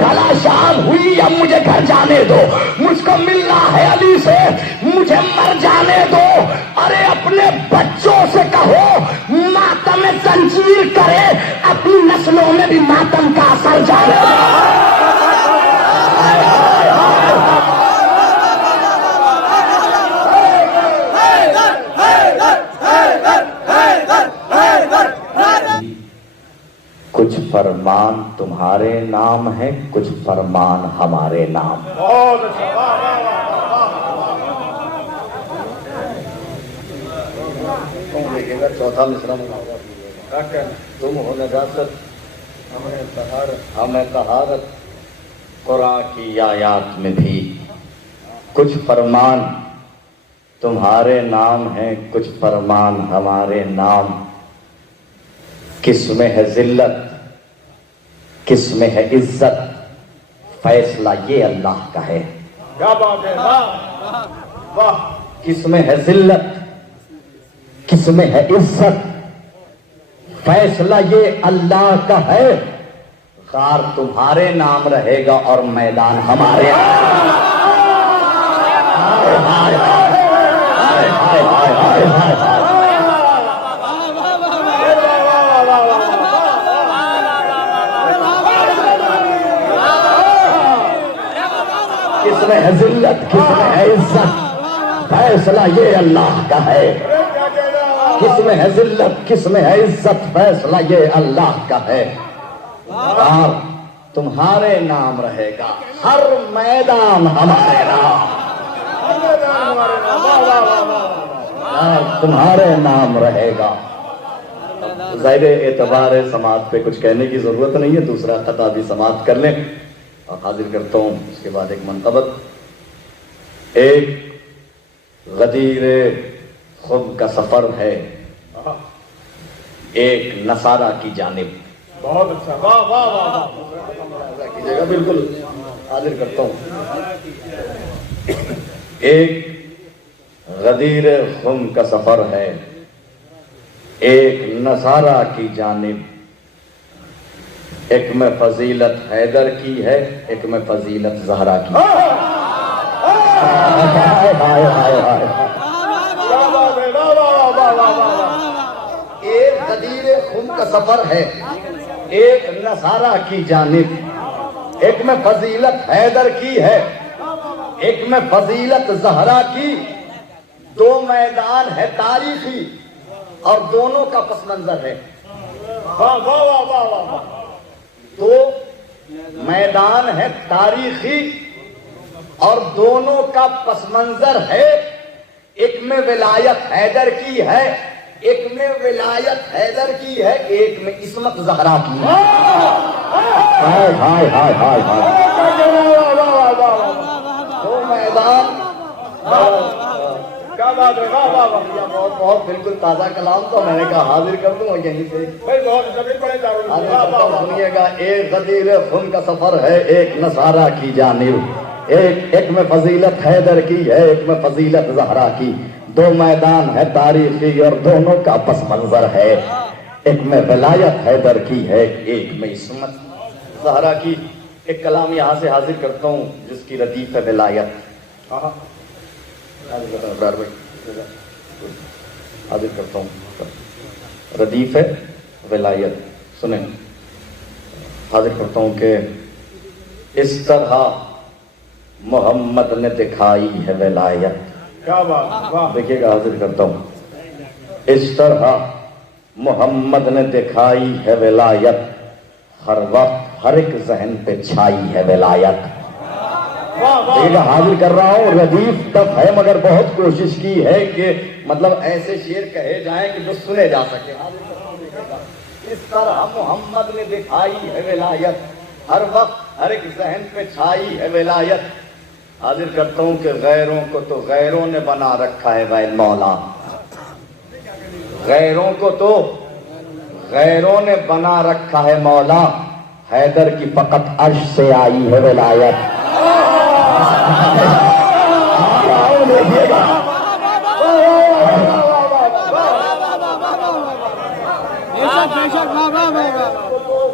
بھلا شام ہوئی اب مجھے گھر جانے دو، مجھ کو ملنا ہے علی سے، مجھے مر جانے دو۔ ارے اپنے بچوں سے کہو ماتم زنجیر کرے، اپنی نسلوں میں بھی ماتم کا اثر جانے دو۔ کچھ فرمان تمہارے نام ہے، کچھ فرمان ہمارے نام۔ بہت اچھا، تم دیکھے گا چوتھا مصرع تم ہو نجاست ہمیں طہارت، قرآن کی آیات میں بھی کچھ فرمان تمہارے نام ہیں، کچھ فرمان ہمارے نام۔ کس میں ہے ذلت، کس میں ہے عزت، فیصلہ یہ اللہ کا ہے۔ کیا بات ہے، واہ، کس میں ہے ذلت، کس میں ہے عزت، فیصلہ یہ اللہ کا ہے۔ غار تمہارے نام رہے گا اور میدان ہمارے نام۔ ہائے ہائے ہائے ہائے ہائے ہائے ہائے ہائے۔ کس میں ہے ذلت، کس میں ہے عزت، فیصلہ یہ اللہ کا ہے۔ کس میں ہے ذلت، کس میں ہے عزت، فیصلہ یہ اللہ کا ہے۔ غار تمہارے نام رہے گا، ہر میدان ہمارے نام۔ تمہارے نام رہے گا۔ ظاہر اعتبار سماعت پہ کچھ کہنے کی ضرورت نہیں ہے، دوسرا خطا بھی سماعت کر لیں اور حاضر کرتا ہوں۔ اس کے بعد ایک منقبت، ایک غدیر خم کا سفر ہے ایک نصارہ کی جانب۔ بہت اچھا، واہ واہ واہ، کیجیے گا، بالکل حاضر کرتا ہوں۔ ایک غدیر خم کا سفر ہے ایک نصارہ کی جانب، ایک میں فضیلت حیدر کی ہے، ایک میں فضیلت زہرا کی۔ ایک غدیر خم کا سفر ہے ایک نصارہ کی جانب، ایک میں فضیلت حیدر کی ہے، ایک میں فضیلت زہرا کی۔ دو میدان ہے تاریخی اور دونوں کا پس منظر ہے۔ واہ واہ واہ واہ، دو میدان ہے تاریخی اور دونوں کا پس منظر ہے۔ ایک میں ولایت حیدر کی ہے، ایک میں ولایت حیدر کی ہے، ایک میں عصمت زہرا کی ہے۔ ہائے ہائے ہائے ہائے ہائے، دو میدان۔ کیا بات ہے، واہ واہ واہ، بہت بہت بالکل تازہ کلام تو میں نے کہا حاضر کر دوں یہیں سے۔ بھائی بہت اچھا، بھی بڑے حاضر واہ کرتا واہ ہوں، واہ، سنیے گا۔ ایک غدیر خم کا سفر ہے ایک نصارہ کی جانب، ایک میں فضیلت حیدر کی ہے، ایک میں فضیلت زہرا کی۔ دو میدان ہے تاریخی اور دونوں کا پس منظر ہے۔ ایک میں ولایت حیدر کی ہے، ایک میں عصمت زہرا کی۔ ایک کلام یہاں سے حاضر کرتا ہوں جس کی ردیف ہے ولایت۔ حاضر کرتا ہوں، ردیف ہے ولایت، سنیں۔ حاضر کرتا ہوں کہ اس طرح محمد نے دکھائی ہے ولایت۔ کیا بات، واہ، دیکھیے گا، حاضر کرتا ہوں۔ اس طرح محمد نے دکھائی ہے ولایت، ہر وقت ہر ایک ذہن پہ چھائی ہے ولایت۔ دیکھیے گا، حاضر کر رہا ہوں، ردیف تب ہے مگر بہت کوشش کی ہے کہ مطلب ایسے شعر کہے جائیں کہ جو سنے جا سکے۔ اس طرح محمد نے دکھائی ہے ولایت، ہر وقت ہر ایک ذہن پہ چھائی ہے ولایت۔ حاضر کرتا ہوں کہ غیروں کو تو غیروں نے بنا رکھا ہے غیر مولا، غیروں کو تو غیروں نے بنا رکھا ہے مولا، حیدر کی فقط عرش سے آئی ہے ولایت۔ دیکھیے گا،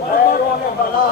غیروں نے بنا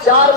4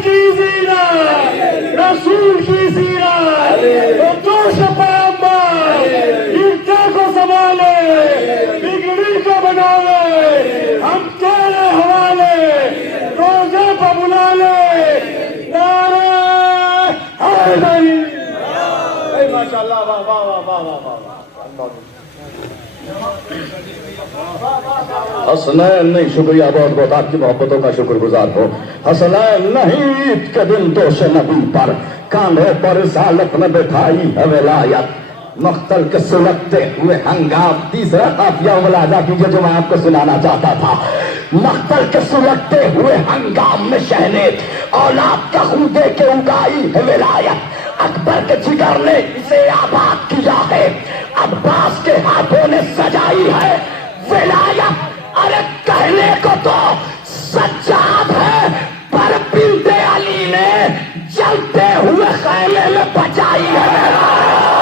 کی زینت رسول کی سیرت جوش پیغمبر گرتے کو سنبھالے بگڑی کو بناوے ہم تیرے حوالے روزے پہ بلا لے نعرہ حیدری ماشاء اللہ واہ واہ واہ واہ واہ واہ حسنین نہیں شکریہ بہت بہت آپ کی محبتوں کا شکر گزار ہو حسنین نہیں عید کے دن دوش نبی پر کاندھے پر رسالت میں بٹھائی ہے ولایت مقتل کے سلگتے ہوئے ہنگام تیسرا قافیہ ملاحظہ کیجئے جو میں آپ کو سنانا چاہتا تھا مقتل کے سلگتے ہوئے ہنگام میں شہنے اولاد کا خون دے کے اگائی ہے ولایت اکبر کے جگر نے اسے آباد کیا ہے عباس کے ہاتھوں نے سجائی ہے ولایت ارے کہنے کو تو سجاد ہے پر بنت علی نے جلتے ہوئے خیمے میں بچائی ہے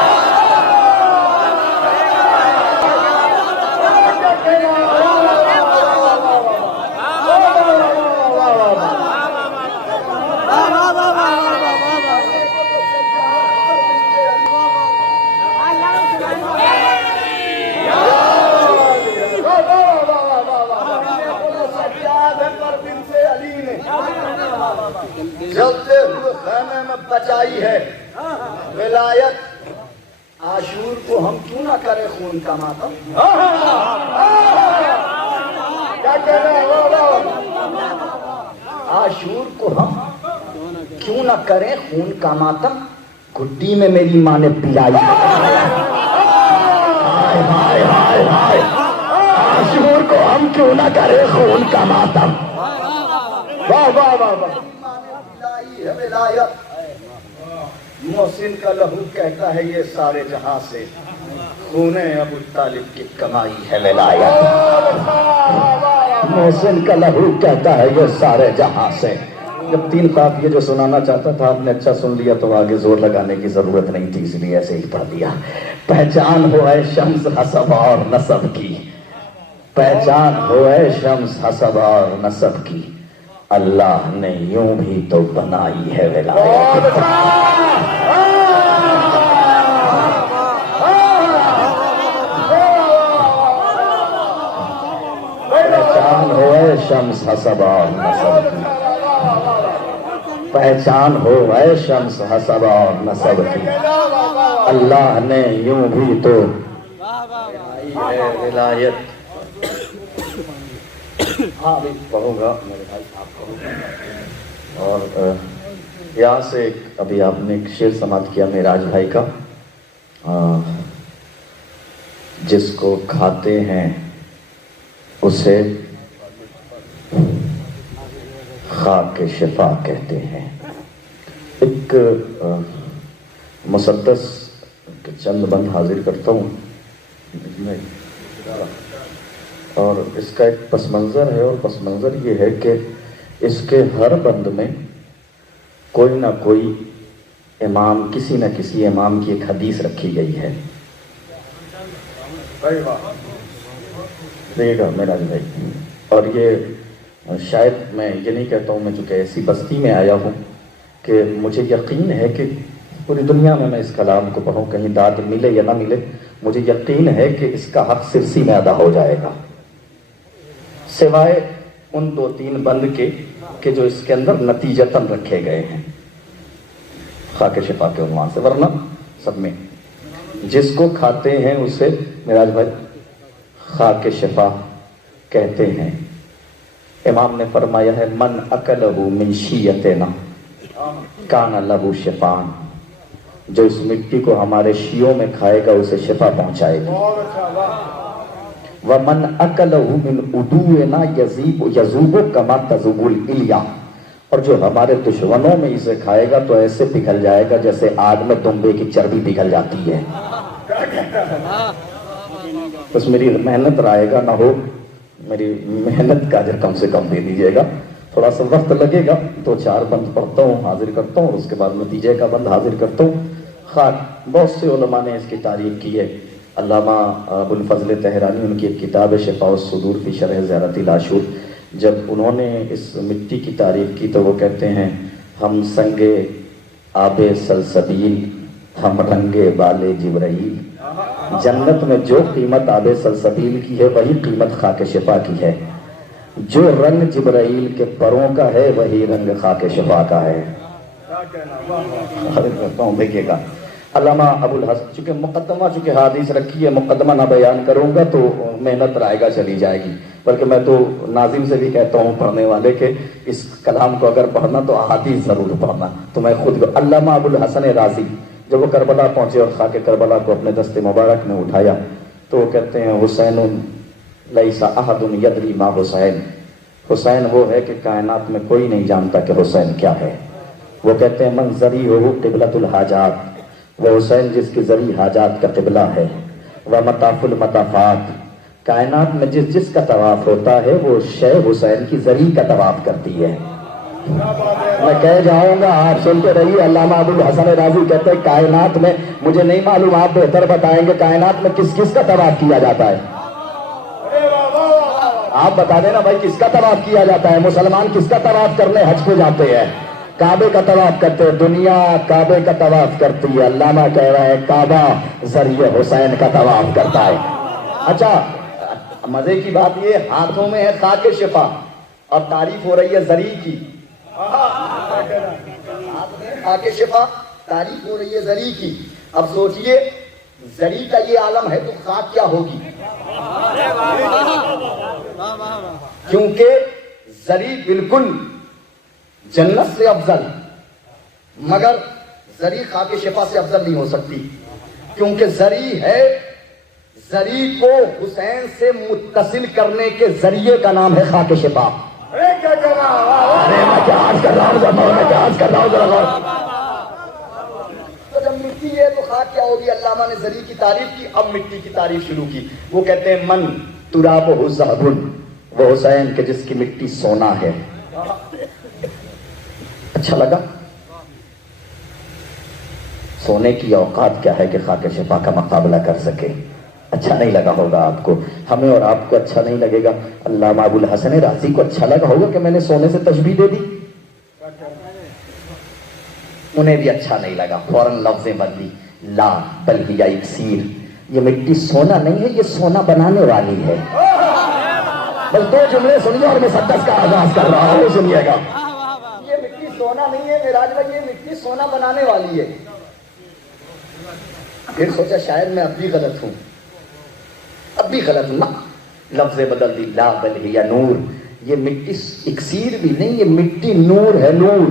جلتے ہوئے خیمے میں بچائی ہے ولایت عاشور کو ہم کیوں نہ کرے خون کا ماتم کیا کہہ رہے ہیں عاشور کو ہم کیوں نہ کریں خون کا ماتم گھٹی میں میری ماں نے پلائی عاشور کو ہم کیوں نہ کریں خون کا ماتم واہ واہ واہ واہ ولایت محسن کا لہو کہتا ہے یہ سارے جہاں سے خون ابو طالب کی کمائی ہے ولایت محسن کا لہو کہتا ہے یہ سارے جہاں سے جب تین قافیے جو سنانا چاہتا تھا آپ نے اچھا سن لیا تو آگے زور لگانے کی ضرورت نہیں تھی اس لیے ایسے ہی پڑھ دیا پہچان ہو اے شمس حسب اور نسب کی پہچان ہو اے شمس حسب اور نسب کی اللہ نے یوں بھی تو بنائی ہے ولایت پہچان ہو اے شمس حسب اور نسب کی پہچان ہو اے شمس حسب اور نسب کی اللہ نے یوں بھی تو بنائی ہے ولایت ہاں بھی پڑھوں گا میرے بھائی آپ پڑھوں گا اور یہاں سے ابھی آپ نے ایک شعر سماعت کیا معراج بھائی کا جس کو کھاتے ہیں اسے خاک شفا کہتے ہیں ایک مسدس کے چند بند حاضر کرتا ہوں اور اس کا ایک پس منظر ہے اور پس منظر یہ ہے کہ اس کے ہر بند میں کوئی نہ کوئی امام کسی نہ کسی امام کی ایک حدیث رکھی گئی ہے دیکھے گا میرا بھائی اور یہ شاید میں یہ نہیں کہتا ہوں میں چونکہ ایسی بستی میں آیا ہوں کہ مجھے یقین ہے کہ پوری دنیا میں اس کلام کو پڑھوں کہیں داد ملے یا نہ ملے مجھے یقین ہے کہ اس کا حق سرسی میں ادا ہو جائے گا سوائے ان دو تین بند کے کہ جو اس کے اندر نتیجتاً رکھے گئے ہیں خاک شفا کے عنوان سے ورنہ سب میں جس کو کھاتے ہیں اسے معراج بھائی خاک شفا کہتے ہیں امام نے فرمایا ہے من اکلہ من شیعتنا کان لہو شفان جو اس مٹی کو ہمارے شیعوں میں کھائے گا اسے شفا پہنچائے گی وَمَنْ أَكَلَهُ مِنْ عُدُوِنَا يَذُوبُ كَمَا تَذُوبُ الْإِلْيَا اور جو ہمارے دشمنوں میں اسے کھائے گا تو ایسے پگھل جائے گا جیسے آگ میں دمبے کی چربی پگھل جاتی ہے بس میری محنت رائے گا نہ ہو میری محنت کا اجر کم سے کم دے دیجیے گا تھوڑا سا وقت لگے گا 2-4 بند پڑھتا ہوں حاضر کرتا ہوں اور اس کے بعد نتیجے کا بند حاضر کرتا ہوں خاک بہت سے علماء نے اس کی تعریف کی ہے علامہ ابو الفضل طہرانی ان کی ایک کتاب ہے شفاء الصدور فی شرح زیارت العاشور جب انہوں نے اس مٹی کی تعریف کی تو وہ کہتے ہیں ہم سنگے آب سلسبیل ہم رنگے بالے جبرائیل. جنت میں جو قیمت آب سلسبیل کی ہے وہی قیمت خاک شفا کی ہے. جو رنگ جبرائیل کے پروں کا ہے وہی رنگ خاک شفا کا ہے. دیکھیے گا علامہ ابو الحسن چونکہ حدیث رکھی ہے, مقدمہ نہ بیان کروں گا تو محنت رائے گا چلی جائے گی, بلکہ میں تو ناظم سے بھی کہتا ہوں پڑھنے والے کہ اس کلام کو اگر پڑھنا تو احادیث ضرور پڑھنا. تو میں خود علامہ ابو الحسن رازی جب وہ کربلا پہنچے اور خاک کربلا کو اپنے دست مبارک میں اٹھایا تو وہ کہتے ہیں حسین لیس احد یدری ما حسین. حسین وہ ہے کہ کائنات میں کوئی نہیں جانتا کہ حسین کیا ہے. وہ کہتے ہیں من ذری ہو قبلۃ الحاجات, وہ حسین جس کی ذری حاجات کا قبلہ ہے. وہ مطاف المطافات, کائنات میں جس جس کا طواف ہوتا ہے وہ شے حسین کی ذری کا طواف کرتی ہے. میں کہہ جاؤں گا آپ سنتے رہیے. علامہ ابو الحسن رازی کہتے ہیں کائنات میں مجھے نہیں معلوم, آپ بہتر بتائیں گے کائنات میں کس کس کا طواف کیا جاتا ہے. آپ بتا دینا بھائی کس کا طواف کیا جاتا ہے. مسلمان کس کا طواف کرنے حج پہ جاتے ہیں؟ کعبے کا طواف کرتے ہیں. دنیا کعبے کا طواف کرتی ہے. علامہ کہہ رہا ہے کعبہ ذریعے حسین کا طواف کرتا ہے. اچھا مزے کی بات یہ ہاتھوں میں ہے خاک شفا اور تعریف ہو رہی ہے ذری کی. خاک شفا تعریف ہو رہی ہے ذری کی. اب سوچئے ذری کا یہ عالم ہے تو خاک کیا ہوگی؟ کیونکہ ذری بالکل جنت سے افضل, مگر ذری خاک شفا سے افضل نہیں ہو سکتی, کیونکہ ذری ہے, ذری کو حسین سے متصل کرنے کے ذریعے کا نام ہے خاک شفا. تو جب مٹی ہے تو خاک کیا ہوگی؟ علامہ نے ذری کی تعریف کی, اب مٹی کی تعریف شروع کی. وہ کہتے ہیں من ترابہ ذہب, وہ حسین کے جس کی مٹی سونا ہے. اچھا لگا؟ سونے کی اوقات کیا ہے کہ خاک شفا کا مقابلہ کر سکے. اچھا نہیں لگا ہوگا آپ کو, ہمیں اور آپ کو اچھا نہیں لگے گا. علامہ ابو الحسن رازی کو اچھا لگا ہوگا کہ میں نے سونے سے تشبیہ دے دی. انہیں بھی اچھا نہیں لگا, فوراً لفظیں بدلی. لا بل ہی اکسیر, یہ مٹی سونا نہیں ہے, یہ سونا بنانے والی ہے. بس دو جملے سنیے اور میں مسدس کا آغاز کر رہا ہوں, سنیے گا. یہ مٹی سونا نہیں ہے معراج بھائی, یہ مٹی سونا بنانے والی ہے. پھر سوچا شاید میں اب بھی غلط ہوں, اب بھی غلط ہوں نا, لفظ بدل دی. لا بل ہی نور, یہ مٹی اکسیر بھی نہیں, یہ مٹی نور ہے. نور,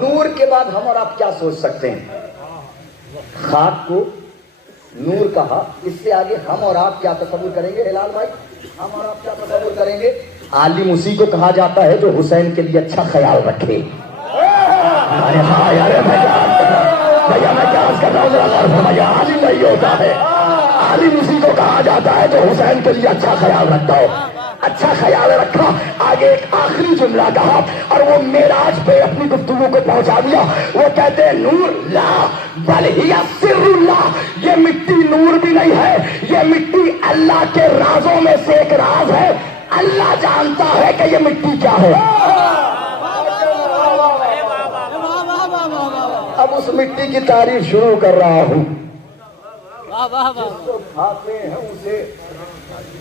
نور کے بعد ہم اور آپ کیا سوچ سکتے ہیں؟ خاک کو نور کہا, اس سے آگے ہم اور آپ کیا تصور کریں گے ہلال بھائی؟ ہم اور آپ کیا تصور کریں گے؟ عالم اسی کو کہا جاتا ہے جو حسین کے لیے اچھا خیال رکھے. عالم نہیں ہوتا ہے, عالم اسی کو کہا جاتا ہے جو حسین کے لیے اچھا خیال رکھتا ہو. اچھا خیال رکھا, آگے ایک آخری جملہ کہا اور وہ معراج پہ اپنی گفتگو کو پہنچا دیا. وہ کہتے ہیں نور لا بل ہی سر اللہ, یہ مٹی نور بھی نہیں ہے, یہ مٹی اللہ کے رازوں میں سے ایک راز ہے. اللہ جانتا ہے کہ یہ مٹی کیا ہے. اب اس مٹی کی تعریف شروع کر رہا ہوں. جس کو کھاتے ہیں اسے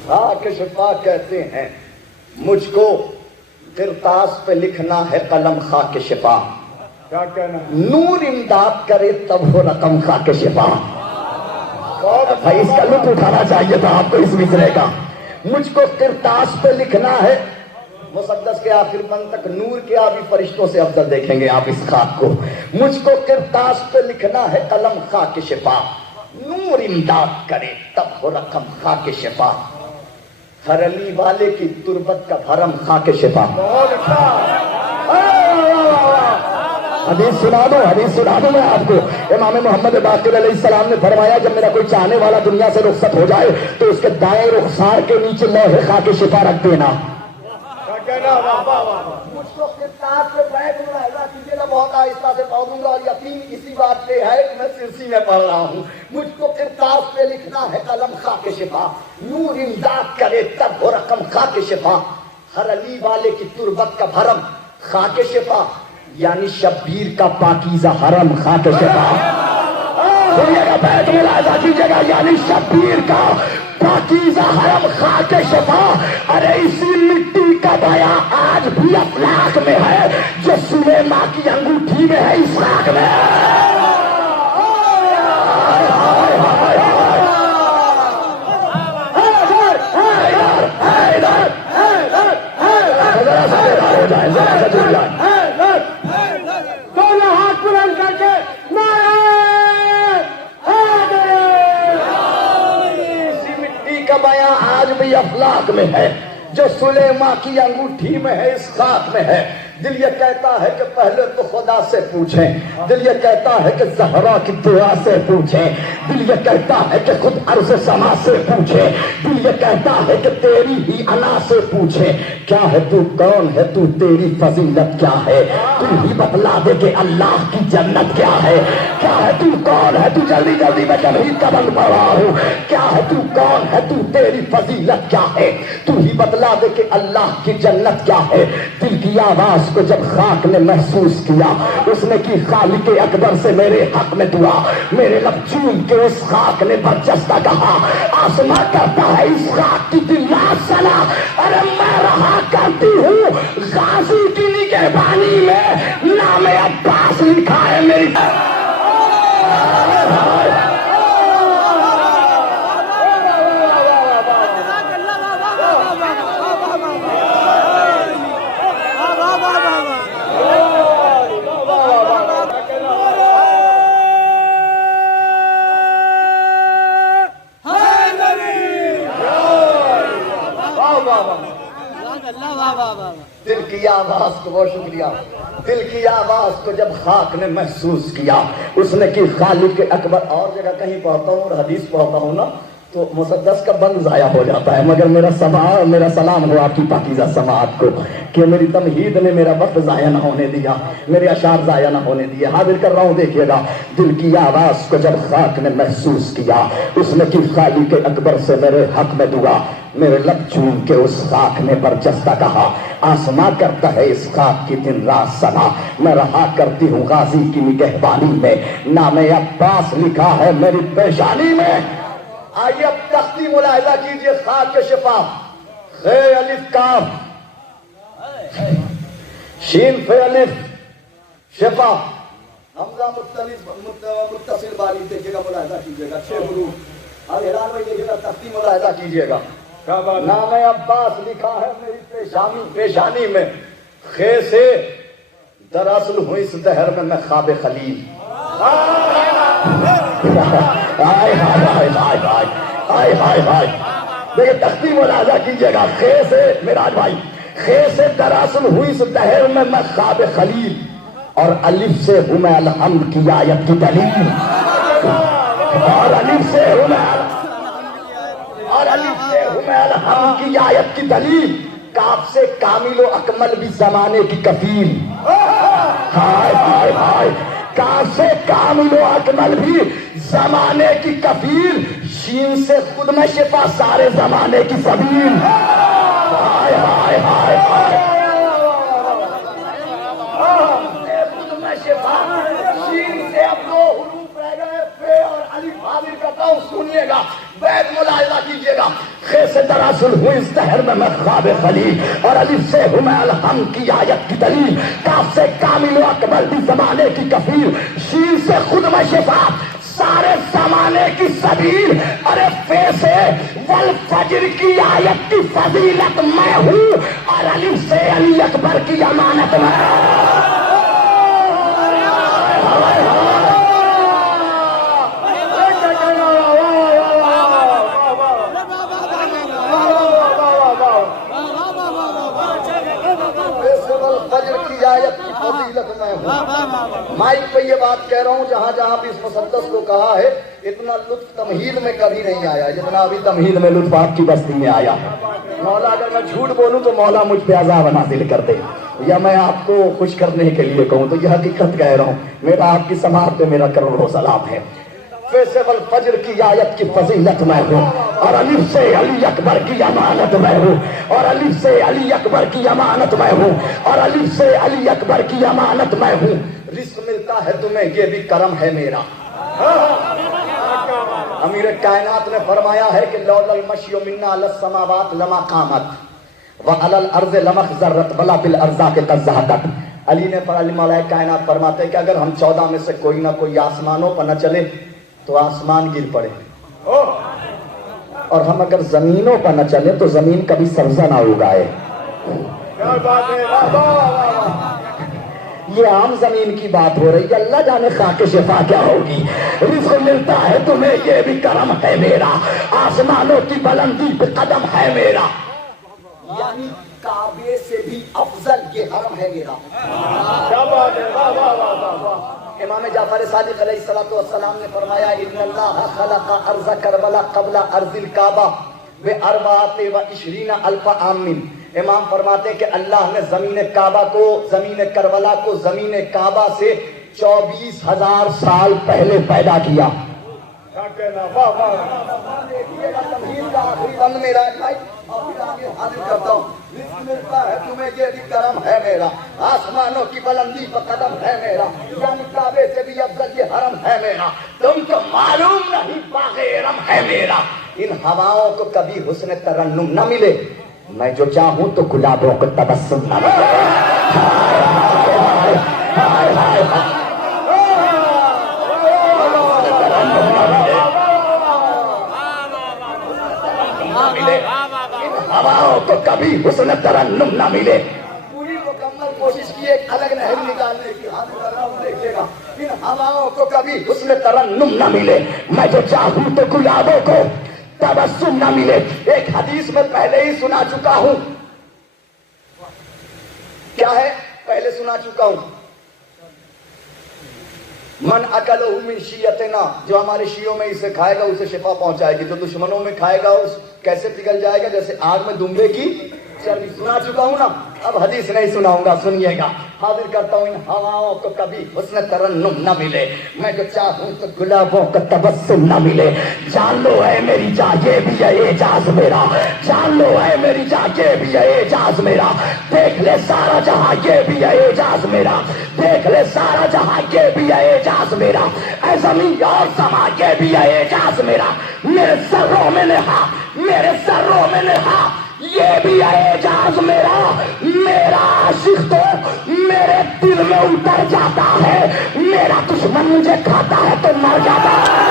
خاک شفا کہتے ہیں. مجھ کو کرتاس پہ لکھنا ہے قلم خاک شفا. کیا کہنا؟ نور امداد کرے تب ہو رقم خاک شفا. بھائی اس کا لطف اٹھانا چاہیے تھا آپ کو اس مصرے کا. مجھ کو کرتاس پہ لکھنا ہے, مسدس کے آخر بند تک نور کے آبی فرشتوں سے افضل دیکھیں گے آپ اس خاک کو. مجھ کو کرتاس پہ لکھنا ہے قلم خاک شفا. نور امداد کرے تب ہو رقم خاک شفا. ہر علی والے کی تربت کا بھرم خاک شفا. حدیث سنا دوں میں آپ کو. امام محمد باقر علیہ السلام نے فرمایا جب میرا کوئی چاہنے والا دنیا سے رخصت ہو جائے تو اس کے دائیں رخسار کے نیچے لوح خاک شفا رکھ دینا. مجھ کو کرتاس پہ بیٹھ رہا ہے کیجیے نا, بہت آہستہ سے پڑھوں گا اور یقین اسی بات پہ ہے کہ میں سرسی میں پڑھ رہا ہوں. مجھ کو کرتاس پہ لکھنا ہے قلم خاک شفا. نور امداد کرے تب ہو رقم خاک شفا. ہر علی والے کی تربت کا بھرم خاک شفا. یعنی شبیر کا پاکیزہ حرم خاک شفا. سنیے گا بیت ملاحظہ کیجیے گا, یعنی شبیر کا پاکیزہ حرم خاک شفا. ارے اسی مٹی کا بیاں آج بھی افلاک میں ہے جو سلیما کی انگوٹھی میں ہے اس خاک میں. دونوں ہاتھ بلند کر کے مٹی کا بیاں آج بھی افلاک میں ہے جو سلیما کی انگوٹھی میں ہے اس خاک میں ہے. دل یہ کہتا ہے کہ پہلے تو خدا سے پوچھیں, دل یہ کہتا ہے کہ زہرا کی دعا سے پوچھیں, دل یہ کہتا ہے کہ خود عرض سما سے پوچھیں, دل یہ کہتا ہے کہ تیری ہی انا سے پوچھیں. کیا ہے تو, کون ہے تو, تیری فضیلت کیا ہے, تو ہی بتلا دے کہ اللہ کی جنت کیا ہے. کیا ہے تو, کون ہے تو, جلدی جلدی میں تمہید کا بند پڑ رہا ہوں. کیا ہے تو, کون ہے تو, تیری فضیلت کیا ہے, تو ہی بتلا دے کہ اللہ کی جنت کیا ہے. دل کی آواز کو جب خاک نے محسوس کیا, اس نے کی خالق اکبر سے میرے حق میں دعا. میرے لب چوم کے اس خاک نے برجستہ کہا, آسماں کرتا ہے اس خاک کی دل سنا. ارے میں رہا کرتی ہوں غازی کی نگہبانی میں, نام عباس لکھا ہے میری. دل کی آواز کو, بہت شکریہ, دل کی آواز کو جب خاک نے محسوس کیا, اس نے کی خالق اکبر. اور جگہ کہیں پڑھتا ہوں اور حدیث پڑھتا ہوں نا تو مسدس کا بند ضائع ہو جاتا ہے, مگر میرا سلام ہو آپ کی پاکیزہ سماعت کو کہ میری تمہید نے میرا وقت ضائع نہ ہونے دیا, میرے اشعار ضائع نہ ہونے دیے. حاضر کر رہا ہوں, دیکھیے گا. دل کی آواز کو جب خاک نے محسوس کیا, اس نے کی خالق اکبر سے میرے حق میں دعا. میرے لب چوم کے اس خاک نے برجستہ کہا, آسماں کرتا ہے اس خاک کی دن رات سنا. میں رہا کرتی ہوں غازی کی نگہبانی میں, نام عباس لکھا ہے میری پیشانی میں. آئیے اب تختی ملاحظہ کیجئے. خاک شفا, خے الف کاف, شین فے الف, شفا حمزہ متصل بانی. دیکھیے گا, ملاحظہ کیجئے گا, 6 حروف. اب حیران میں دیکھیے گا, تختی ملاحظہ کیجئے گا. نام عباس لکھا ہے میری پیشانی میں. خے سے دراصل ہوئی اس دہر میں خواب خلیل. ہائے ہائے ہائے ہائے ہائے ہائے ہائے. دیکھیں تختی ملاحظہ کیجئے گا. خے سے, میراج بھائی, خے سے دراصل ہوئی اس دہر میں خواب خلیل, اور الف سے ہوں میں الحمد کی آیت کی دلیل. اور الف سے ہوں میں الحمد کی آیت کی دلیل. کاف سے کامل و اکمل بھی زمانے کی کفیل. ہائے ہائے ہائے. کاف سے کامل و اکمل بھی زمانے کی کفیل. شین سے خود میں شفا سارے زمانے کی سبیل. ہائے ہائے ہائے ہائے. خود میں شفا, شین سے اب 2 حروف رہ گئے, فے اور الف. حاضر کرتا ہوں, سنیے گا, بیت ملاحظہ کیجیے گا. خے سے دراصل ہوئی اس دہر میں خواب خلیل, اور الف سے ہوں میں الحمد کی آیت کی دلیل. کاف سے کامل و اکمل بھی زمانے کی کفیل. شین سے خود میں شفا سارے زمانے کی سبیل. ارے فے سے والفجر کی آیت کی فضیلت میں ہوں, اور الف سے علی اکبر کی امانت میں. مائک پہ یہ بات کہہ رہا ہوں, جہاں جہاں بھی اس مسدس کو کہا ہے, اتنا لطف تمہید میں کبھی نہیں آیا جتنا ابھی تمہید میں لطف آپ کی بستی میں آیا. مولا اگر میں جھوٹ بولوں تو مولا مجھ پہ عذاب نازل کر دے, یا میں آپ کو خوش کرنے کے لیے کہوں تو یہ حقیقت کہہ رہا ہوں. میرا آپ کی سماعت پہ میرا کروڑوں سلام ہے. فیصل الفجر کی آیت کی فضیلت میں ہوں، اور الف سے علی اکبر کی امانت میں ہوں، اور الف سے علی اکبر کی امانت میں ہوں، اور الف سے علی اکبر کی امانت میں ہوں۔ رزق ملتا ہے تمہیں یہ بھی کرم ہے میرا۔ امیر کائنات نے فرمایا ہے کہ لولا المشی منا علی السماوات لما قامت وعلی الارض لما خزرت ولا بالارزاق تزہدت۔ علی نے علی مولا کائنات فرماتے ہیں کہ اگر ہم 14 میں سے کوئی نہ کوئی آسمانوں پر نہ چلے تو آسمان گر پڑے، اور ہم اگر زمینوں پر نہ چلے تو زمین کبھی سبزہ نہ اگائے۔ یہ عام زمین کی بات ہو رہی ہے، اللہ جانے خاک شفا کیا ہوگی۔ رزق ملتا ہے تمہیں یہ بھی کرم ہے میرا، آسمانوں کی بلندی پہ قدم ہے میرا، یعنی کعبے سے بھی افضل یہ حرم ہے میرا۔ امام جعفر صادق علیہ السلام نے فرمایا ان اللہ خلق ارض کربلا قبل ارض الکعبہ باربعۃ وعشرین الف عام۔ امام فرماتے ہیں کہ اللہ نے زمین کعبہ کو، زمین کربلا کو زمین کعبہ سے 24,000 سال پہلے پیدا کیا۔ تمہیں یہ بھی کرم ہے میرا، آسمانوں کی بلندی پر قدم ہے میرا، یعنی کعبے سے بھی افضل یہ حرم ہے میرا۔ تم کو معلوم نہیں باغ ارم ہے میرا۔ ان ہواؤں کو کبھی حسن ترنم نہ ملے، میں جو چاہوں تو گلابوں کو تبسم نہ ملے۔ ہواؤں کو کبھی حسن ترنم نہ ملے۔ پوری مکمل کوشش کی ایک الگ نہر نکالنے کی، حاضر کر رہا ہوں دیکھیے گا۔ ان ہواؤں کو کبھی حسن ترنم نہ ملے، میں جو چاہوں تو گلابوں کو تبسم نہ ملے۔ ایک حدیث میں پہلے ہی سنا چکا ہوں، کیا ہے؟ پہلے سنا چکا ہوں، من اکلہ من شیعتنا، جو ہمارے شیعوں میں اسے کھائے گا اسے شفا پہنچائے گی، جو دشمنوں میں کھائے گا اس کیسے پگھل جائے گا جیسے آگ میں دمبے کی چربی۔ سنا چکا ہوں نا، اب حدیث نہیں سناؤں گا، سنیے گا۔ حاضر کرتا ہوں ان ہواؤں کو کبھی حسن ترنم نہ ملے، میں جو چاہوں تو گلابوں کا تبسم نہ ملے۔ جان لو ہے میری جان یہ بھی ہے اعجاز میرا، جان لو ہے میری جان یہ بھی ہے اعجاز میرا، دیکھ لے سارا جہاں یہ بھی ہے اعجاز میرا، دیکھ لے سارا جہاں یہ بھی ہے اعجاز میرا، اے زمین اور سما یہ بھی ہے اعجاز میرا، میرے سروں میں نہا، میرے سروں میں نہا یہ بھی ہے اعجاز میرا۔ میرا عاشق تو میرے دل میں اتر جاتا ہے، میرا دشمن مجھے کھاتا ہے تو مر جاتا ہے۔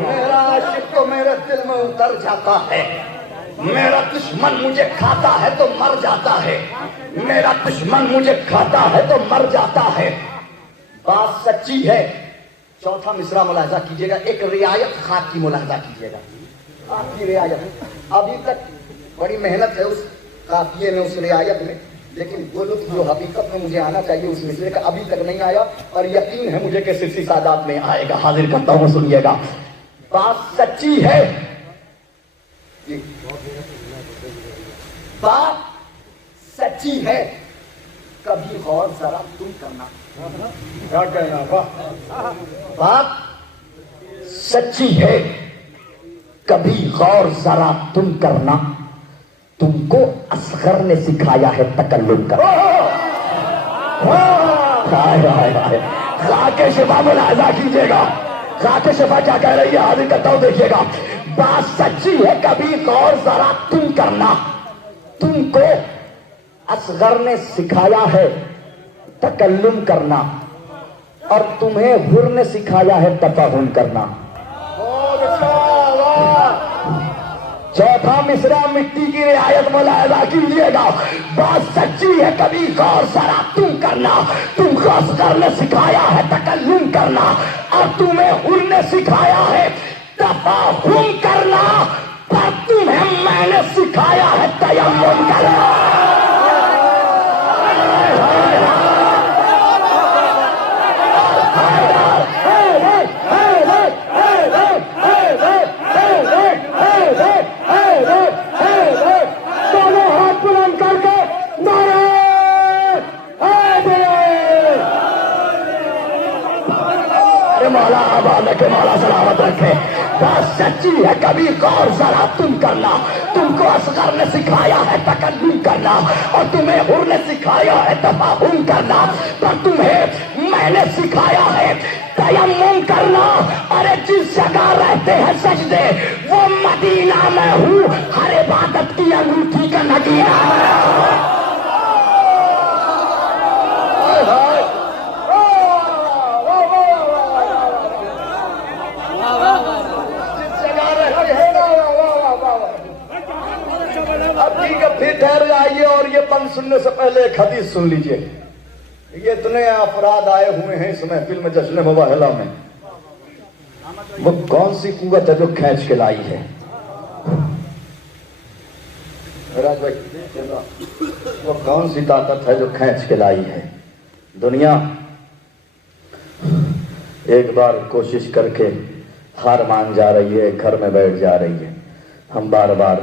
میرا عاشق تو میرے دل میں اتر جاتا ہے، میرا دشمن مجھے کھاتا ہے تو مر جاتا ہے، میرا دشمن مجھے کھاتا ہے تو مر جاتا ہے۔ بات سچی ہے۔ چوتھا مصرع ملاحظہ کیجئے گا، ایک رعایت خاک کی ملاحظہ کیجئے گا، خاک کی رعایت۔ ابھی تک بڑی محنت ہے اس قافیے میں، اس رعایت میں، لیکن وہ لطف جو حقیقت میں مجھے آنا چاہیے اس مصرے کا ابھی تک نہیں آیا، اور یقین ہے مجھے کہ سلسلہ سادات میں آئے گا۔ حاضر کرتا ہوں، سنیے گا۔ بات سچی ہے، بات سچی ہے، کبھی غور ذرا تم کرنا۔ بات سچی ہے، کبھی غور ذرا تم کرنا، تم کو اصغر نے سکھایا ہے تکلم کرنا۔ خاک شفا ملاحظہ کیجئے گا، خاک شفا کیا کہہ رہی ہے، حاضر کرتا ہوں دیکھیے گا۔ بات سچی ہے، کبھی غور ذرا تم کرنا، تم کو اصغر نے سکھایا ہے تکلم کرنا، اور تمہیں حر نے سکھایا ہے تفہم کرنا۔ چوتھا مصرع مٹی کی رعایت ملاحظہ کیجئے گا۔ بات سچی ہے، کبھی غور ذرا تم کرنا، تم کو اصغر نے سکھایا ہے تکلم کرنا، اور تمہیں حر نے سکھایا ہے تفہم کرنا، پر تیمم کرنا. دونوں ہاتھ بلند کر کے نعرہ مولا آباد کے مولا سلامت رکھے. بات سچی ہے, کبھی غور ذرا تم کرنا. تم کو اصغر نے سکھایا ہے تکلم کرنا, اور تمہیں حر نے سکھایا ہے تفاہم کرنا, پر تمہیں میں نے سکھایا ہے تیمم کرنا. ارے جس جگہ رہتے ہیں سجدے وہ مدینہ میں ہوں, ہر عبادت کی انگوٹھی کا نگینہ. پھر ٹھہر جائیے اور یہ بند سننے سے پہلے ایک حدیث سن لیجئے. یہ اتنے افراد آئے ہوئے ہیں اس محفل میں جشن مباہلہ میں, وہ کون سی قوت ہے جو کھینچ کے لائی ہے؟ راج بھائی, وہ کون سی طاقت ہے جو کھینچ کے لائی ہے؟ دنیا ایک بار کوشش کر کے ہار مان جا رہی ہے, گھر میں بیٹھ جا رہی ہے. ہم بار بار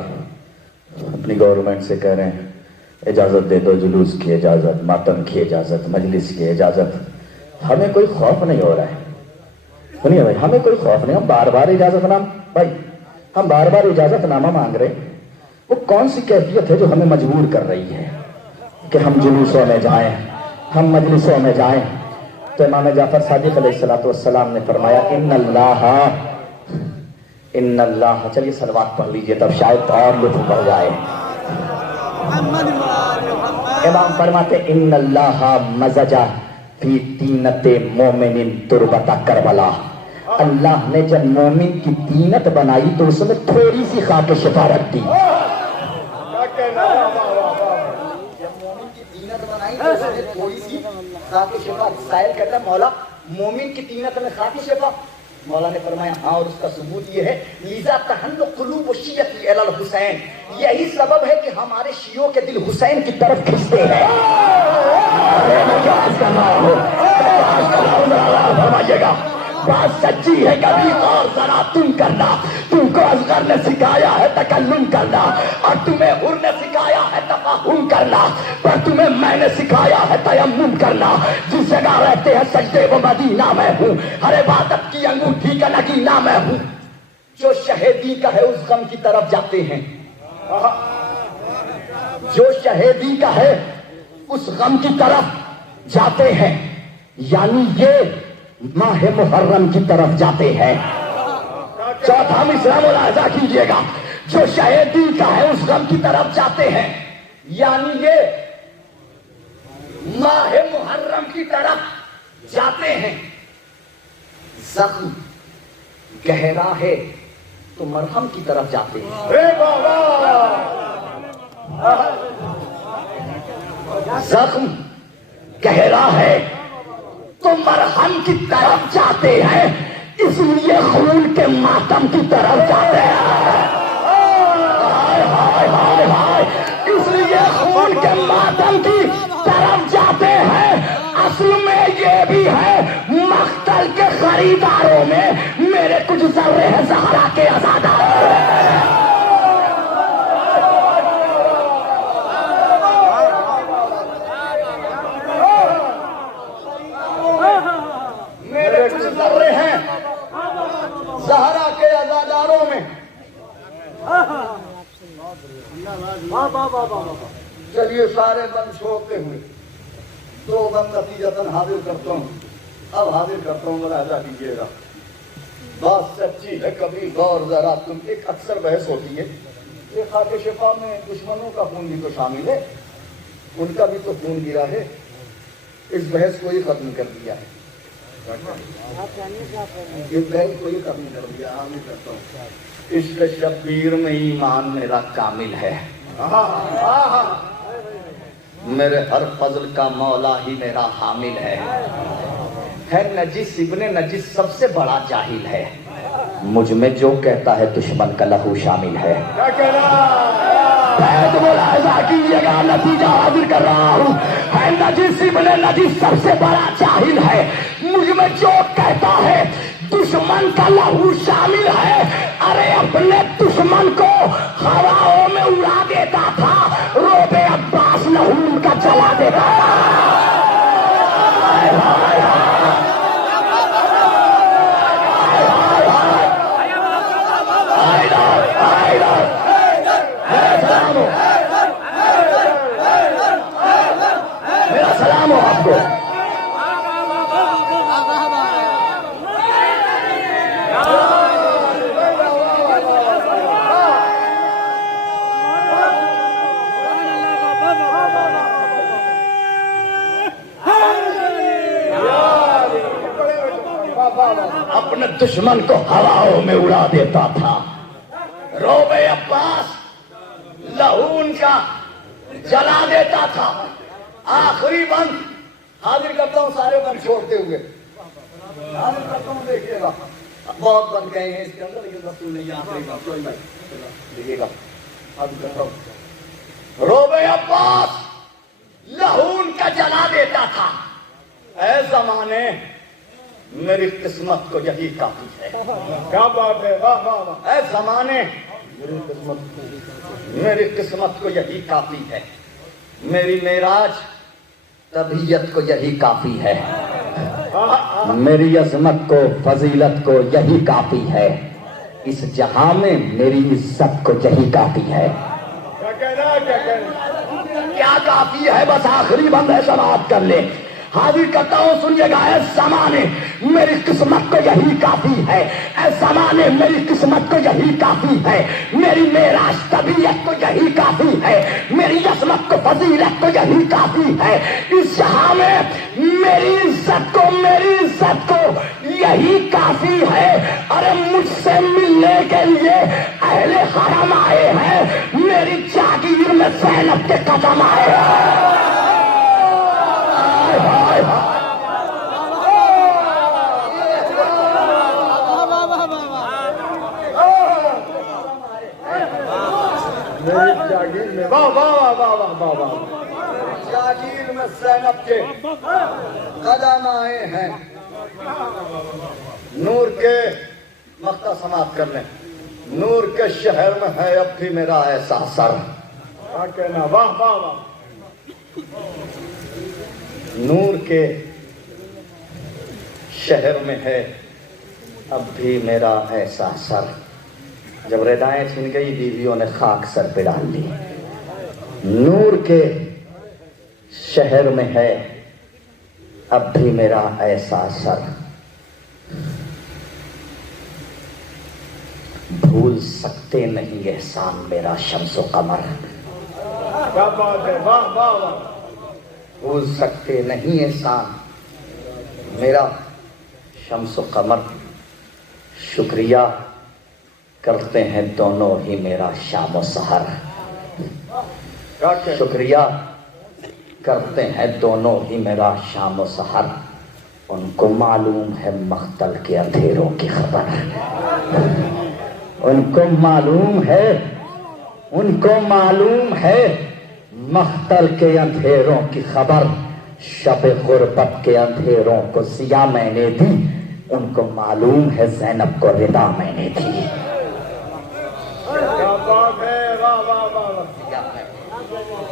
اپنی گورنمنٹ سے کہہ رہے ہیں اجازت دے دو, جلوس کی اجازت, ماتم کی اجازت, مجلس کی اجازت. ہمیں کوئی خوف نہیں ہو رہا ہے. سنیے بھائی, ہمیں کوئی خوف نہیں, ہم بار بار اجازت نامہ بھائی ہم بار بار اجازت نامہ مانگ رہے ہیں. وہ کون سی کیفیت ہے جو ہمیں مجبور کر رہی ہے کہ ہم جلوسوں میں جائیں, ہم مجلسوں میں جائیں؟ تو امام جعفر صادق علیہ السلام نے فرمایا ان اللہ, چلیے صلوات پڑھ لیجئے تب شاید اور لطف بڑھ جائے. امام فرماتے ان اللہ مزجہ فی طینت مومن تربت کربلا. اللہ نے جب مومن کی طینت بنائی تو اس میں تھوڑی سی خاک شفا رکھ دی. جب مومن کی طینت بنائی تو اس نے تھوڑی سی خاک شفا. سائل کہتا ہے مولا مومن کی طینت میں خاک شفا. مولا نے فرمایا ہاں, اور اس کا ثبوت یہ ہے لیزا تہن قلوب الشیعۃ الی الحسین, یہی سبب ہے کہ ہمارے شیعوں کے دل حسین کی طرف کھنچتے ہیں. فرمائیے گا بات سچی ہے, کبھی اور ذرا تم کرنا. تم کو اصغر نے سکھایا ہے تکلم کرنا, اور تمہیں حر نے سکھایا ہے تفاہم کرنا, پر تمہیں میں نے سکھایا ہے تیمم کرنا. جس جگہ رہتے ہیں سجدے وہ مدینہ میں ہوں, ہر عبادت کی انگوٹھی کا نگینہ میں ہوں. جو شہیدی کا ہے اس غم کی طرف جاتے ہیں, جو شہیدی کا ہے اس غم کی طرف جاتے ہیں, یعنی یہ ماہ محرم کی طرف جاتے ہیں. چوتھا مصرع ملاحظہ کیجئے گا, جو شہیدی کا ہے اس غم کی طرف جاتے ہیں, یعنی یہ ماہ محرم کی طرف جاتے ہیں. زخم گہرا ہے تو مرہم کی طرف جاتے ہیں. زخم گہرا ہے تو مرہم کی طرف جاتے ہیں, اس لیے خون کے ماتم کی طرف جاتے ہیں. اس لیے خون کے ماتم کی طرف جاتے ہیں. اصل میں یہ بھی ہے مقتل کے خریداروں میں میرے کچھ ذرے ہیں زہرا کے آزادار. زہرا کے عزاداروں میں. چلیے سارے بند چھوڑتے ہوئے دو بند نتیجتاً حاضر کرتا ہوں. اب حاضر کرتا ہوں, ملاحظہ کیجیے گا. بات سچی ہے, کبھی غور ذرا تم. ایک اکثر بحث ہوتی ہے کہ خاک شفا میں دشمنوں کا خون بھی تو شامل ہے, ان کا بھی تو خون گرا ہے. اس بحث کو ہی ختم کر دیا ہے. عشق شبیر میں ایمان میرا کامل ہے, میرے ہر فضل کا مولا ہی میرا حامل ہے. نجس ابن نجس سب سے بڑا جاہل ہے, مجھ میں جو کہتا ہے دشمن کا لہو شامل ہے. بیت ملاحظہ کیجیے گا، نتیجہ حاضر کر رہا ہوں. ہے نجیس ابن نجیس سب سے بڑا جاہل ہے. مجھ میں جو کہتا ہے دشمن کا لہو شامل ہے، ارے اپنے دشمن کو ہواؤں میں اڑا دیتا تھا، روب عباس لہو ان کا جلا دیتا تھا. میرا سلام ہو آپ کو. اپنے دشمن کو ہواؤں میں اڑا دیتا تھا، روب عباس لہو ان کا جلا دیتا تھا. آخری بند حاضر کرتا ہوں، سارے بند چھوڑتے ہوئے حاضر کرتا ہوں. دیکھیے گا بہت بند گئے ہیں اس کے اندر، لیکن رسول نہیں آخری بند کوئی بھائی دیکھیے گا. حاضر کرتا ہوں، روب عباس لہو ان کا جلا دیتا تھا. اے زمانے میری قسمت کو یہی کافی ہے. کیا بات ہے، واہ واہ واہ. اے زمانے میری قسمت کو یہی کافی ہے. میری معراج طبیعت کو یہی کافی ہے. میری عظمت کو فضیلت کو یہی کافی ہے. اس جہاں میں میری عزت کو یہی کافی ہے. کیا کافی ہے؟ بس آخری بند ہے، سماعت کر لے. حاضر کرتا ہوں، سنیے گا. اے زمانے میری قسمت کو یہی کافی ہے. اے زمانے میری قسمت کو یہی کافی ہے. میری معراج طبیعت کو یہی کافی ہے. میری عظمت کو فضیلت کو یہی کافی ہے. اس جہاں میں میری عزت کو یہی کافی ہے. ارے مجھ سے ملنے کے لیے اہل حرم آئے ہیں، میری جاگیر میں زینب کے قدم آئے ہیں. جاگیر میں واہ واہ واہ واہ واہ واہ، جاگیر میں زینب کے قدم آئے ہیں. نور کے مقطع سماعت کر لیں. نور کے شہر میں ہے اب بھی میرا ایسا سر. کیا کہنا، واہ واہ واہ. نور کے شہر میں ہے اب بھی میرا ایسا سر. جب ردائیں چھن گئی بیویوں نے خاک سر پہ ڈال دی. نور کے شہر میں ہے اب بھی میرا ایسا سر. بھول سکتے نہیں احسان میرا شمس و قمر. کیا بات ہے، واہ واہ واہ. بھول سکتے نہیں احسان میرا شمس و قمر. شکریہ کرتے ہیں دونوں ہی میرا شام و سحر. شکریہ کرتے ہیں دونوں ہی میرا شام و سحر. ان کو معلوم ہے مختل کے اندھیروں کی خبر. ان کو معلوم ہے مختل کے اندھیروں کی خبر. شب غربت کے اندھیروں کو ضیا میں نے دی. ان کو معلوم ہے زینب کو رضا میں نے دی.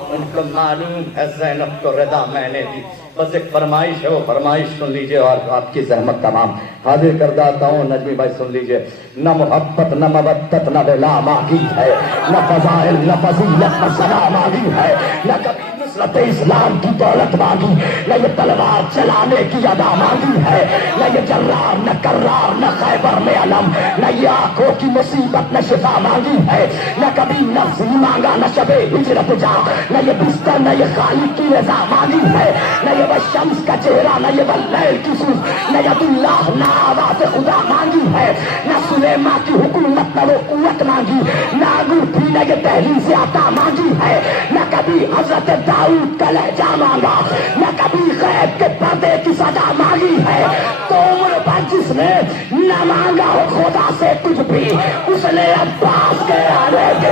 ان کو معلوم ہے زینب کو رضا میں نے دی. بس ایک فرمائش ہے، وہ فرمائش سن لیجئے اور آپ کی زحمت تمام حاضر کر دیتا ہوں. نجمی بھائی سن لیجئے. نہ محبت نہ مودت نہ ولا مانگی ہے، نہ فضائل نہ فضیلت نہ ثنا مانگی ہے، نہ کبھی نصرت اسلام کی دولت مانگی، نہ یہ تلوار چلانے کی ادا مانگی ہے، نہ یہ جرار نہ کرار نہ خیبر میں علم، نہ یہ آنکھوں کی مصیبت نہ شفا مانگی ہے، نہ کبھی نفس ہی مانگا نہ شب ہجرت جا، نہ یہ بستر نہ یہ خالق کی رضا مانگی ہے، نہ یہ وہ شمس کا چہرہ نہ یہ وہ لیل کی سوز، نہ ید اللہ نہ آواز خدا مانگی ہے، نہ سلیمان کی حکومت نہ وہ قوت مانگی، نہ انگوٹھی نہ یہ دہلیز عطا مانگی ہے، نہ کبھی حضرت داؤد کا لہجہ مانگا، نہ کبھی غیب کے پردے کی سزا مانگی ہے. تو عمر پر جس نے نہ مانگا ہو خدا سے کچھ بھی، اس نے عباس کے آنے کے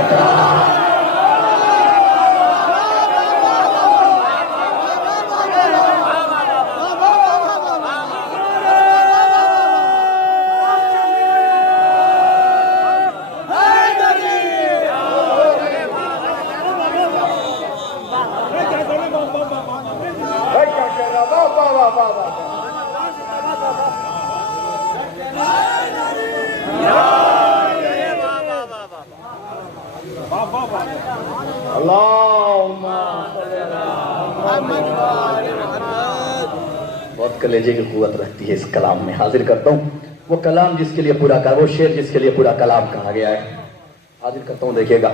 بہت کلیجے کی قوت رہتی ہے اس کلام میں. حاضر کرتا ہوں وہ کلام جس کے لیے پورا وہ شعر جس کے لیے پورا کلام کہا گیا ہے. حاضر کرتا ہوں, دیکھیے گا.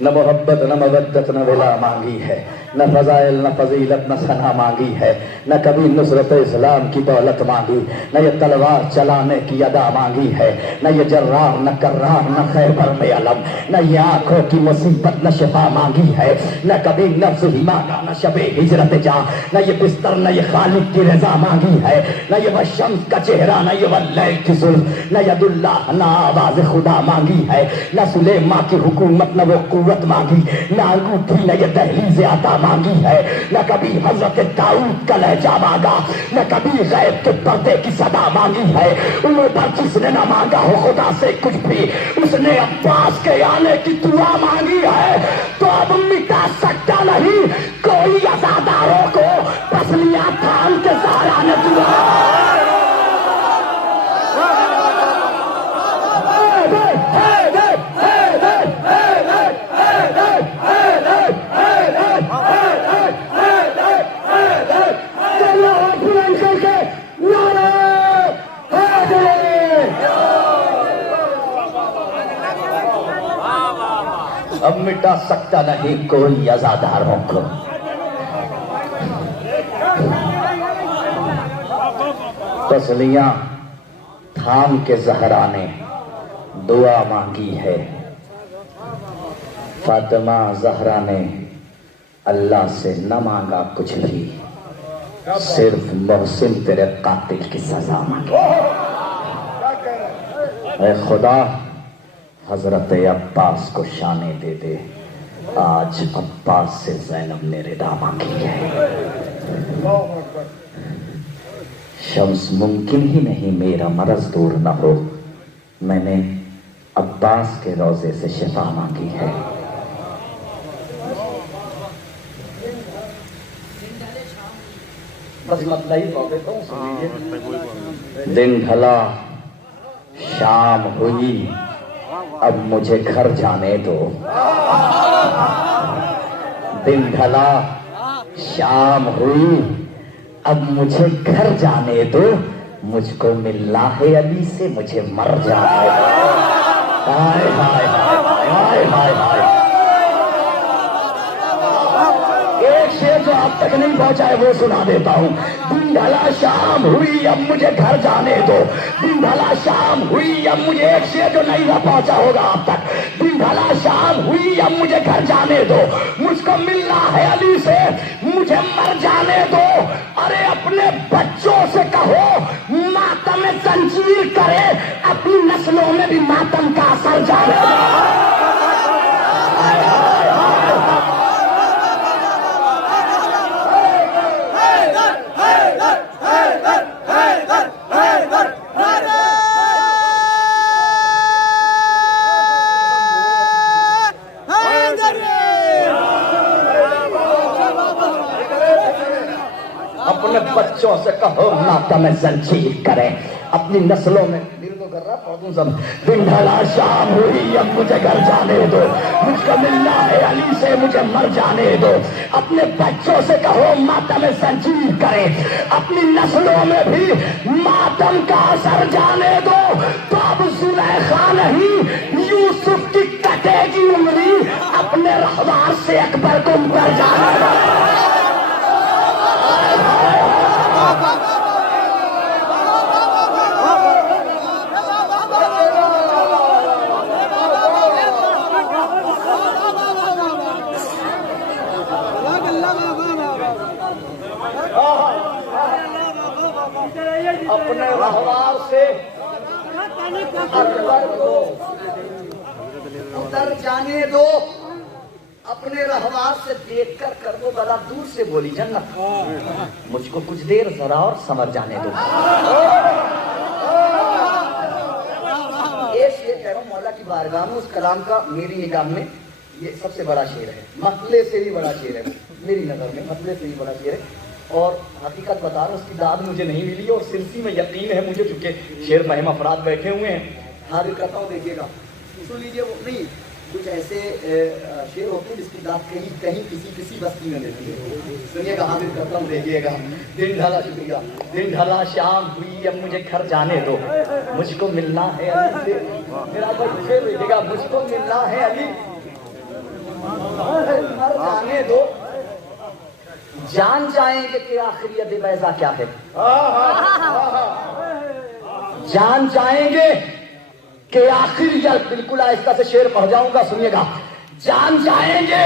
نہ محبت نہ مودت نہ ولا مانگی ہے, نہ فضائل نہ فضیلت نہ ثنا مانگی ہے, نہ کبھی نصرت اسلام کی دولت مانگی, نہ یہ تلوار چلانے کی ادا مانگی ہے, نہ یہ جرار نہ کرار نہ خیبر میں علم, نہ یہ آنکھوں کی مصیبت نہ شفا مانگی ہے, نہ کبھی نفس ہی مانگا نہ شب ہجرت جا, نہ یہ بستر نہ یہ خالق کی رضا مانگی ہے, نہ یہ وہ شمس کا چہرہ نہ یہ واللیل کی زلف, نہ ید اللہ نہ آواز خدا مانگی ہے, نہ سلیمان کی حکومت نہ وہ قوت مانگی, نہ انگوٹھی نہ یہ دہلیز عطا مانگی ہے, نہ کبھی حضرت داؤد کا لہجہ مانگا, نہ کبھی غیب کے پردے کی صدا مانگی ہے. عمر پر جس نے نہ مانگا ہو خدا سے کچھ بھی, اس نے عباس کے آنے کی دعا مانگی ہے. تو اب مٹا سکتا نہیں کوئی عزاداروں کو, بس لیا تھام کے زہرا نے دعا. اب مٹا سکتا نہیں کوئی عزاداروں کو, تسلیاں تھام کے زہرا نے دعا مانگی ہے. فاطمہ زہرا نے اللہ سے نہ مانگا کچھ بھی, صرف محسن تیرے قاتل کی سزا مانگی. اے خدا حضرت عباس کو شانے دے دے, آج عباس سے زینب نے ردا مانگی ہے. شمس ممکن ہی نہیں میرا مرض دور نہ ہو, میں نے عباس کے روزے سے شفا مانگی ہے. بس مطلب ہی بہت دیتا ہوں, سن لیجیے. دن ڈھلا شام ہوئی اب مجھے گھر جانے دو, دن ڈھلا شام ہوئی اب مجھے گھر جانے دو, مجھ کو ملنا ہے علی سے مجھے مر جانے دو. ہائے ہائے ہائے ہائے ہائے. ایک شعر جو آپ تک نہیں پہنچا ہے وہ سنا دیتا ہوں. دن ڈھلا شام ہوئی اب مجھے گھر جانے دو, دن ڈھلا شام ہوئی اب مجھے, ایک شعر جو نہیں پہنچا ہوگا آپ تک. دن ڈھلا شام ہوئی اب مجھے گھر جانے دو, مجھ کو ملنا ہے علی سے مجھے مر جانے دو. ارے اپنے بچوں سے کہو ماتم زنجیر کرے, اپنی نسلوں میں بھی ماتم کا اثر جانے دو. اپنے بچوں سے کہو ماتم زنجیر کرے, اپنی نسلوں میں دل کو کر رہا پڑھوں سب. دن ڈھلا شام ہوئی اب مجھے گھر جانے دو, مجھ کو ملنا ہے علی سے مجھے مر جانے دو. اپنے بچوں سے کہو ماتم زنجیر کرے, اپنی نسلوں میں بھی ماتم کا اثر جانے دو. تو اب زلیخا نہیں یوسف کی کٹے گی انگلی, اپنے رہوار سے اکبر کو مر جانے دو. اپنے رہوار سے اکبر کو اتر جانے دو, اپنے رہوار سے دیکھ کر دو ذرا دور سے بولی جنت, مجھ کو کچھ دیر ذرا اور سمجھ جانے دو. ایک شعر کہہ رہا ہوں مولا کی بارگاہ میں, اس کلام کا میری نگاہ میں یہ سب سے بڑا شعر ہے, مطلع سے بھی بڑا شعر ہے میری نظر میں, مطلع سے بھی بڑا شعر ہے. اور حقیقت بتا رہا ہوں اس کی داد مجھے نہیں ملی, اور سلسی میں یقین ہے مجھے, چونکہ شعر فہم افراد بیٹھے ہوئے ہیں. حاضر کرتا ہوں, دیکھیے گا, سن لیجیے. وہ نہیں کچھ ایسے شعر ہوتے ہیں جس کی داد کہیں کہیں کسی بستی میں ملتی ہے. سنیے گا، حاضر کرتا ہوں، دیکھیے گا. دن ڈھلا، شکریہ. دن ڈھلا شام ہوئی، اب مجھے گھر جانے دو، مجھ کو ملنا ہے علی سے. میرا بھائی شعر دیکھیے گا، مجھ کو ملنا ہے علی، گھر جانے دو. جان جائیں گے کہ آخریت بیضا کیا ہے. جان جائیں گے کہ آخر، یا بالکل آہستہ سے شعر پڑھ جاؤں گا، سنیے گا. جان جائیں گے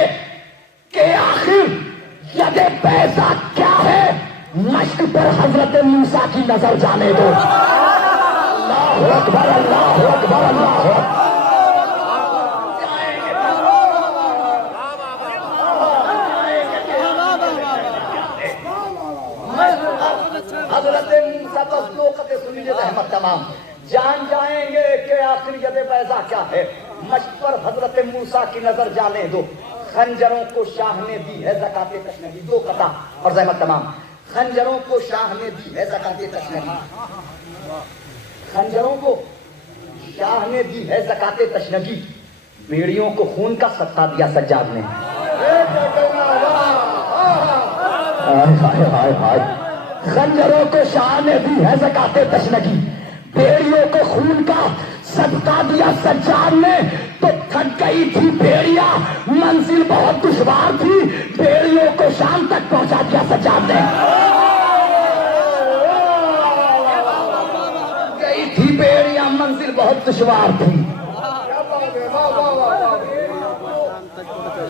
کہ آخر ید بیضا کیا ہے، مشق پر حضرت موسیٰ کی نظر جانے دو. اللہ اکبر، اللہ اکبر، اللہ اکبر. حضرت موسیٰ بس دو قطعے سن لیجیے رحمت تمام. جان جائیں گے کہ آخر ید بیضا کیا ہے، مشق پر حضرت موسیٰ کی نظر جانے دو. خنجروں کو شاہ نے دی ہے زکات تشنگی. دو قطع اور زحمت تمام. خنجروں کو شاہ نے دی ہے زکات تشنگی. خنجروں کو شاہ نے دی ہے زکات تشنگی. بیڑیوں کو خون کا صدقہ دیا سجاد نے. خنجروں کو شاہ نے دی ہے زکات تشنگی، بیڑیوں کو خون کا صدقہ دیا سجاد نے. تو تھک گئی تھی بیڑیا، منزل بہت دشوار تھی، بیڑیوں کو شام تک پہنچا دیا سجاد نے. گئی تھی بیڑیا، منزل بہت دشوار تھی،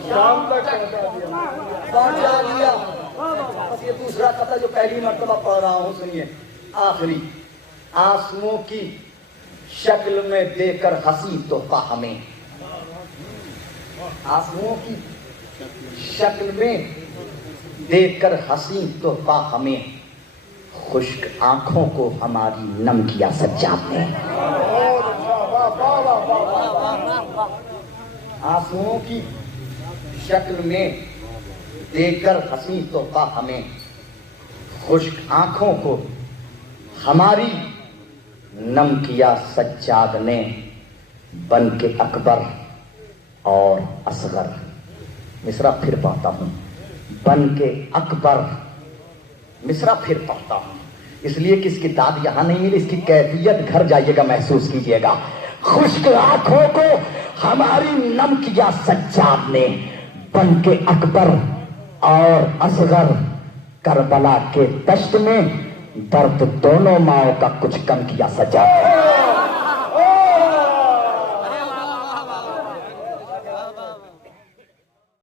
شام تک پہنچا دیا. یہ دوسرا قطعہ جو پہلی مرتبہ پڑھ رہا ہوں، سنیے. آخری آنسوؤں کی شکل میں دے کر ہنسی تحفہ ہمیں، آنسوؤں کی شکل میں دے کر ہنسی تحفہ ہمیں، خشک آنکھوں کو ہماری نم کیا سجاد نے. آنسوؤں کی شکل میں دے کر ہنسی تحفہ ہمیں، خشک آنکھوں کو ہماری نم کیا سجاد نے. بن کے اکبر اور اصغر. مصرع پھر پڑھتا ہوں. بن کے اکبر، مصرع پھر پڑھتا ہوں اس لیے کہ اس کی داد یہاں نہیں ملی، اس کی کیفیت گھر جائیے گا محسوس کیجیے گا. خشک آنکھوں کو ہماری نم کیا سجاد نے، بن کے اکبر اور اصغر. کربلا کے دشت میں درد دونوں ماؤں کا کچھ کم کیا سجاد.